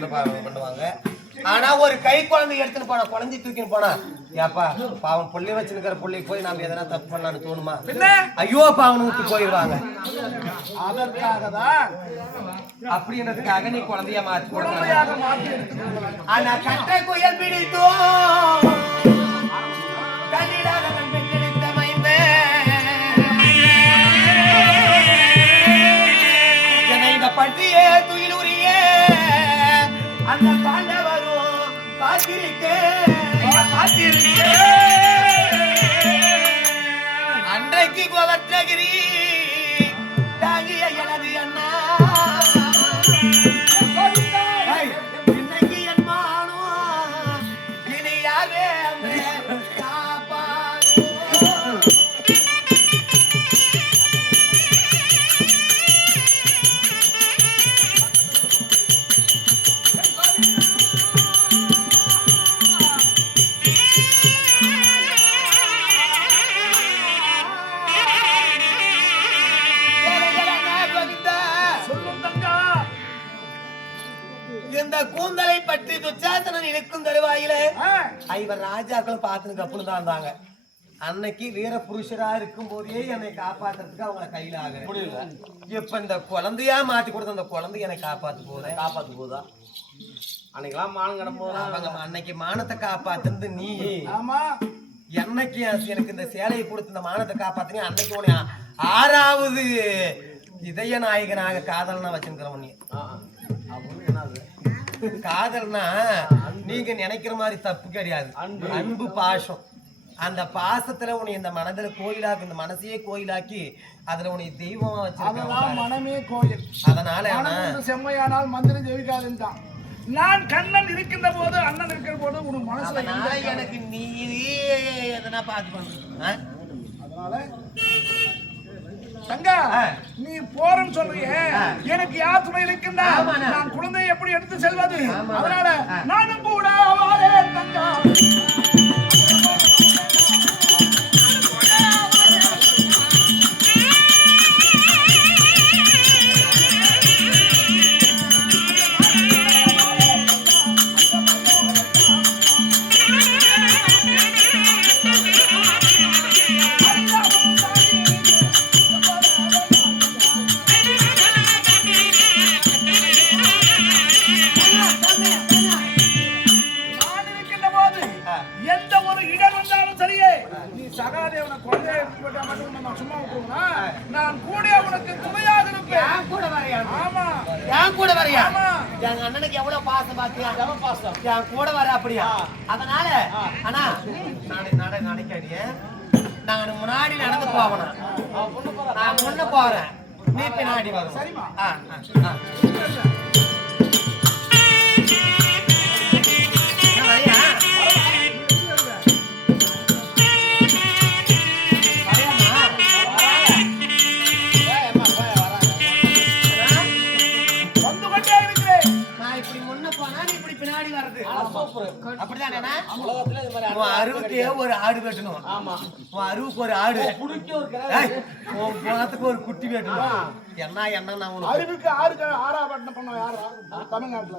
பண்ணுவாங்க. ஆனா ஒரு கை குழந்தை எடுத்துன்னு போனா, குழந்தை தூக்கின்னு போனா, ஏப்பா பாவம் புள்ளை வச்சுருக்கிற புள்ளை போய் நாம எதனா தப்பு பண்ணலான்னு தோணுமா? ஐயோ பாவம் விட்டு போயிடுவாங்க. அதற்காகதான் அப்படின்றதுக்காக நீ குழந்தைய மாத்தி கொடுக்க. ஆனா கட்ட குயல் பிடித்தோ கண்ணிடாத பெற்றெடுத்த மைந்த இந்த பட்டியே துயிலுரிய அந்த பாண்டவரும் காத்திருக்கே அன்றைக்கு கோவர்த்தகிரி தாங்கிய எனது அண்ணா இன்னைக்கு என் மானோ இனியாவே இந்த கூந்தலை பற்றி துச்சாசனன் இருக்கும் தருவாயில ஐவர் ராஜாக்களும் பார்த்துன்னு கப்புனு தான் இருந்தாங்க. அன்னைக்கு வீர புருஷரா இருக்கும் போதே என்னை காப்பாத்துறதுக்கு அவங்கள கையில ஆக முடியல. இப்ப இந்த குழந்தையா மாத்தி கொடுத்த அந்த குழந்தை என்னை காப்பாத்து போதா அன்னைக்கெல்லாம் மானம் கிடப்போம். அன்னைக்கு மானத்தை காப்பாத்துறது நீ. ஆமா, என்னைக்கு எனக்கு இந்த சேலையை கொடுத்து இந்த மானத்தை காப்பாத்துனீ அன்னைக்கு உன்னை 6வது இதய நாயகனாக காதலனா வச்சுக்கிறவன் நீ. காதல்னா நீங்க நினைக்கிற மாதிரி தப்பு கிடையாது. அன்பு பாசம். அந்த பாசத்துல உன்னை இந்த மனதில் கோயிலாக்கி, இந்த மனசையே கோயிலாக்கி அதுல உன்னை தெய்வமா வச்சிருக்க. மனமே கோயில். அதனால செம்மையானால் மந்திரம் ஜெயிக்காதுன்றான். நான் கண்ணன் இருக்கின்ற போது அண்ணன் இருக்கிற போது உனக்கு மனசுல எனக்கு நீ எதனா பார்த்து பண்ண. அதனால தங்கா நீ போறன்னு சொல்றிய, எனக்கு யார் துணை இருக்கின்றா? நான் குழந்தையை எப்படி எடுத்து செல்வது? அதனால நானும் கூட வாரேன் தங்கா. நான் கூட உனக்கு துணையாக இருப்பேன். என் கூட வரையா? எங்க அண்ணனுக்கு எவ்வளவு பாசம் பாத்தியா? என் கூட வர அப்படியா? அதனால அண்ணா நாளைக்கு நான் முன்னாடி நடந்து போகணும். நான் முன்ன போறேன், நீ பின்னாடி வரும். சரிமா? அறுவுக்கு ஒரு ஆடு வெட்டணும். அறுவுக்கு ஒரு ஆடு, ஒரு குட்டி வெட்டணும். என்ன அருவிக்கு ஆறாபட்டினம் பண்ண யாரா தமிழ்நாட்டுல?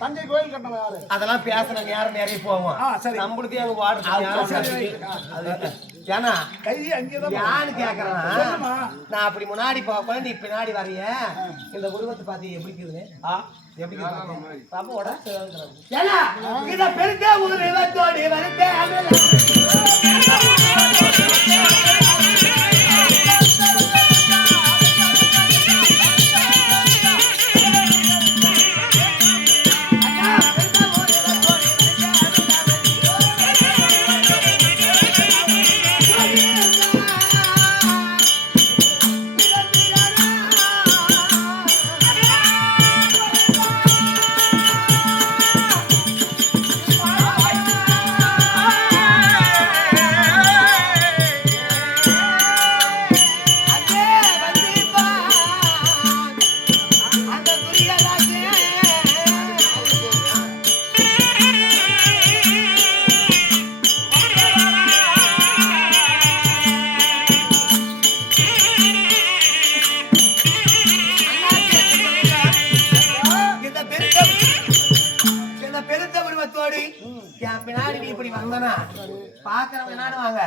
தஞ்சை கோயில் கட்டணம் யாரு? அதெல்லாம் பேசின நேரம் நிறைய போவோம். நம்மளுக்கு அங்க வாடு. ஏன்னா கை அங்கேதான் யான்னு கேக்குறேன். நான் அப்படி முன்னாடி போக நீ பின்னாடி வரைய இந்த உருவத்தை பார்த்து எப்படி இருக்குதுன்னு கோபத்தோடு என் பின்னாடி நீ இப்படி வந்தனா பாக்குறவங்க என்னாடுவாங்க,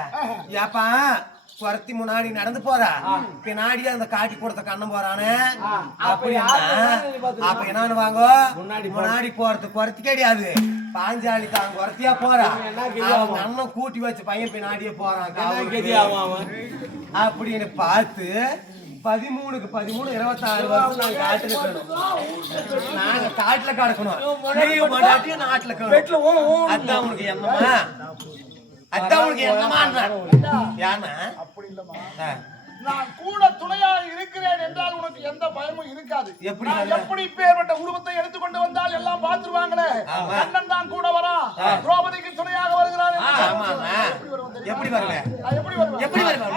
ஏப்பா குறத்தி முன்னாடி நடந்து போறா, பின்னாடியே அந்த காட்டி கொடுத்த கண்ணம் போறானே அப்படின்னா அப்ப என்னவாங்க, முன்னாடி போறது குறத்தி கிடையாது, பாஞ்சாலி தான் குறத்தியா போறா, அவங்க அண்ணன் கூட்டி வச்ச பையன் பின்னாடியே போறான் அப்படின்னு பார்த்து 13க்கு 13 26 வருஷம் நாங்க காட்டுல இருக்கணும், நாங்க காட்டுல கிடக்கணும், நாட்டுல இருக்கணும். அதான் உனக்கு என்னமா, அதான் உனக்கு என்னமா யானை அப்படி இல்லம்மா, நான் கூட துணையாக இருக்கிறேன் என்றால் உனக்கு எந்த பயமும் இருக்காது. எப்படி பேர்பட்ட உருவத்தை எடுத்துக்கொண்டு வந்தால் எல்லாம் பார்த்துருவாங்களே, அண்ணன் தான் கூட வரா, திரௌபதிக்கு துணையாக வருகிறார். எப்படி வருவேன், எப்படி வருவேன், எப்படி வருவேன்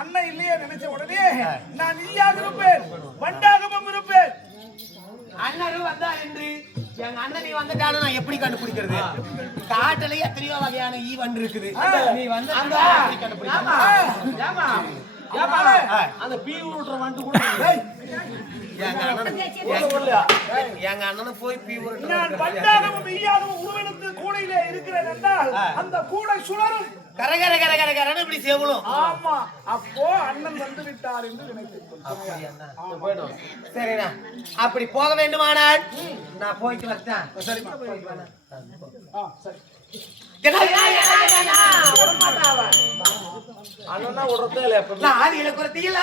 அண்ணன் இல்லையே நினைச்ச உடனே நான் இல்லையாக இருப்பேன், வண்டாகவும் இருப்பேன். அண்ணனும் வந்தா என்று எங்க அண்ணன் நீ வந்துட்டாலும் நான் எப்படி கண்டுபிடிக்கிறது, காட்டுல எத்தனையோ வகையான ஈவன் இருக்குது, நீ வந்து அந்த பீ ஊட்டுற வந்து கூட எங்க அண்ணனும் போய் பீ ஊட்டு, நான் வண்டாகவும் ஈயாகவும் உருவெடுத்து கூடையிலே இருக்கிறேன் என்றால் அந்த கூடை சுழரும், கரகர கரகர கரன்னு இப்படி சேவலும். ஆமா, அப்போ அண்ணன் வந்து விட்டார் என்று நினைக்கிறேன். சரிண்ணா, அப்படி போக வேண்டுமானால் நான் போயிட்டு வரேன். சரிம்மா, போயிட்டு வரேன். சரி, அண்ணா விடுறதே இல்லை. ஆதியில குறத்தியில்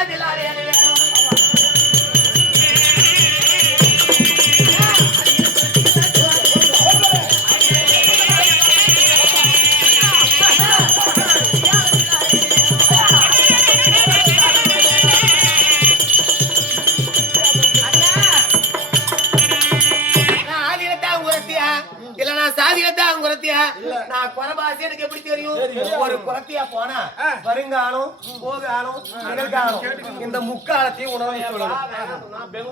நான் குறபாசி எனக்கு எப்படி தெரியும், ஒரு குறத்தியா போனா வருங்காலம் போகாலம் நிகழ்காலம் இந்த முக்காலத்தையும் உணவு சொல்லணும்.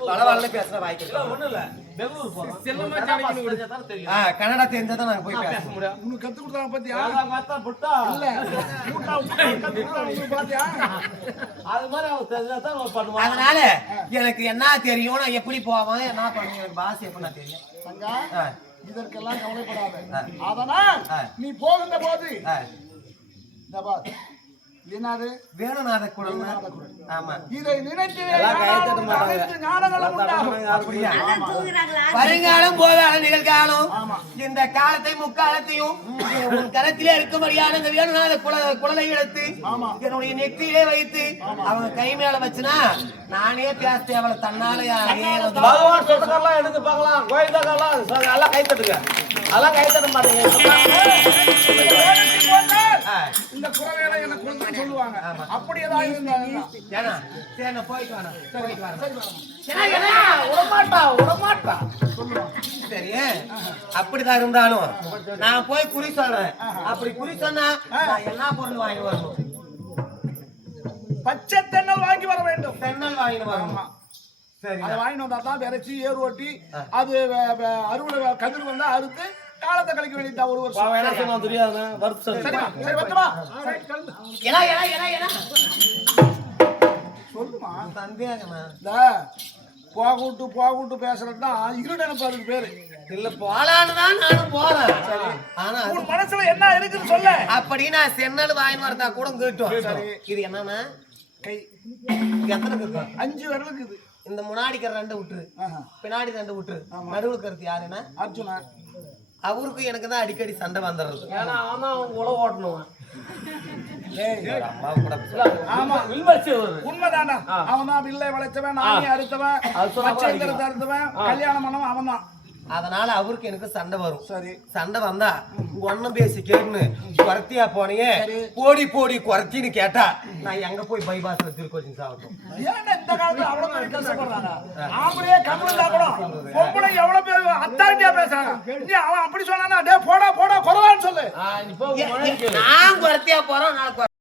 பலவாழ்ல பேசுற வாய்க்கு ஒண்ணு இல்ல, பெங்களூர் போறோம், கன்னடா தெரிஞ்சதான் நாங்க போய் பேச முடியும். உனக்கு கத்து கொடுத்தாங்க பாத்தியா, இல்ல அது மாதிரி அவங்க தெரிஞ்சாதான் பண்ணுவாங்க. அதனால எனக்கு என்ன தெரியும், நான் எப்படி போவேன், என்ன பண்ணுவேன், எனக்கு பாஸ் எப்படி தெரியும். இதற்கெல்லாம் கவலைப்படாத. அதனால் நீ போகின்ற போது என்னது வேணுநாத குழல். ஆமா, இதை நினைத்து ஞானங்களும் வருங்காலம் போகாலம் நிகழ்காலம் இந்த காலத்தை முக்காலத்தையும் உன் கரத்திலே இருக்கும்படியான இந்த வேணுநாத குழலை எடுத்து என்னுடைய நெற்றியிலே வைத்து அவங்க கை மேல வச்சுனா நானே பேச அவளை தன்னால பகவான் சொல்றதெல்லாம் எடுத்து பார்க்கலாம். கோயில்தான் எல்லாம் கை தட்டுங்க, அதெல்லாம் கை தட்ட மாட்டேங்க. இந்த குறவேளை என்ன கொண்டு சொல்லுவாங்க, அப்படியேதான் இருந்தாங்க. போயிட்டு விடமாட்டா சரி, அப்படிதான் இருந்தாலும் நான் போய் குறி சொல்றேன். அப்படி குறி சொன்னா என்ன பொருள் வாங்கி வரணும், பச்சை தென்னல் வாங்கி வர வேண்டும். தென்னல் வாங்கி வரணும். சரிங்க. அதை வாங்கிட்டு வந்தா தான் விரைச்சி ஏர் ஓட்டி அது அறுவடை கதிர் வந்தா அறுத்து காலத்தை கழிக்க வேண்டியதா ஒரு வருஷம். அவன் என்ன சொன்னான் தெரியாதுண்ணா வருத்து சரிம்மா, சரி வச்சுமா சொல்லுமா. சந்தேகமா இந்த போகூட்டு பேசுறதுதான் இரு நினைப்பு அதுக்கு பேரு. இல்ல போலான்னு தான் நானும் போறேன். ஆனா உன் மனசுல என்ன இருக்குன்னு சொல்ல. அப்படி நான் சென்னல் வாங்கி வரதா கூட கேட்டோம். இது என்னன்னா கை எத்தனை இருக்கும்? 5 விரலுக்கு இது. இந்த முன்னாடிக்கிற 2 விட்டுரு, பின்னாடி 2 விட்டுரு, நடுவுல இருக்கிறது யாருன்னா அர்ஜுனா. அவருக்கு எனக்கு தான் அடிக்கடி சண்டை வந்துடுறது. ஏன்னா அவன் தான் உழவு ஓட்டணும். அம்மா கூட ஆமா வில்வரிசி வருது. உண்மைதானா? அவன் தான் வில்லை வளைச்சவன், நாணி அறுத்தவன், பச்சைங்கிறத அறுத்தவன், கல்யாணம் பண்ணவன் அவன் தான். அதனால அவருக்கு எனக்கு சண்டை வரும். சரி சண்டை வந்தா ஒன்னும் பேசி கேட்டுன்னு குறத்தியா போனியே போடி போடி குறத்தின்னு கேட்டா நான் எங்க போய் பைபாஸ்ல திருக்கோச்சிங் சாப்பிட்டோம். ஏன்னா இந்த காலத்துல அவ்வளவு பேர் கஷ்டப்படுறாங்க. ஆம்பளையே கம்மியா கூட பொம்பளை எவ்வளவு பேர் அத்தாரிட்டியா பேசுறாங்க. நீ அவன் அப்படி சொன்னானா டேய் போடா போடா குறவான்னு சொல்லு. இப்போ நான் குறத்தியா போறோம் நாளைக்கு